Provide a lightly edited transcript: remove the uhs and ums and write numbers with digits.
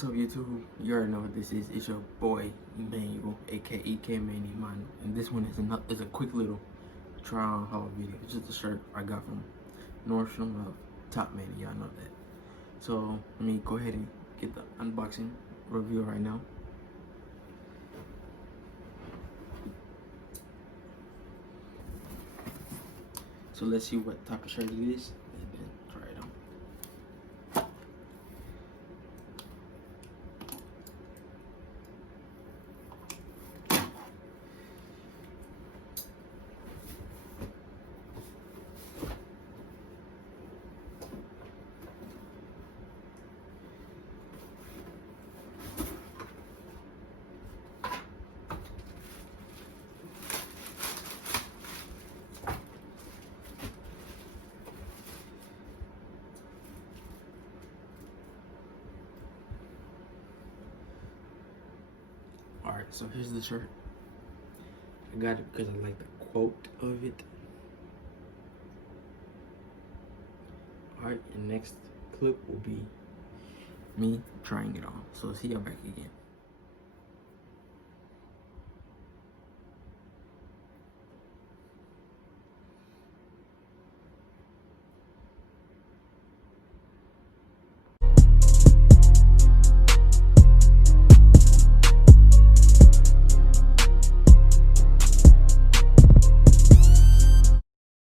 What's up, YouTube? You already know what this is. It's your boy Emmanuel, aka K-Man Emmanuel, and this one is a quick little try on haul video. It's just a shirt I got from Nordstrom of TopMan. Y'all know that. So let me go ahead and get the unboxing review right now. So let's see what type of shirt it is and then try it on. Alright, so here's the shirt. I got it because I like the quote of it. Alright, and next clip will be me trying it on. So see y'all back again.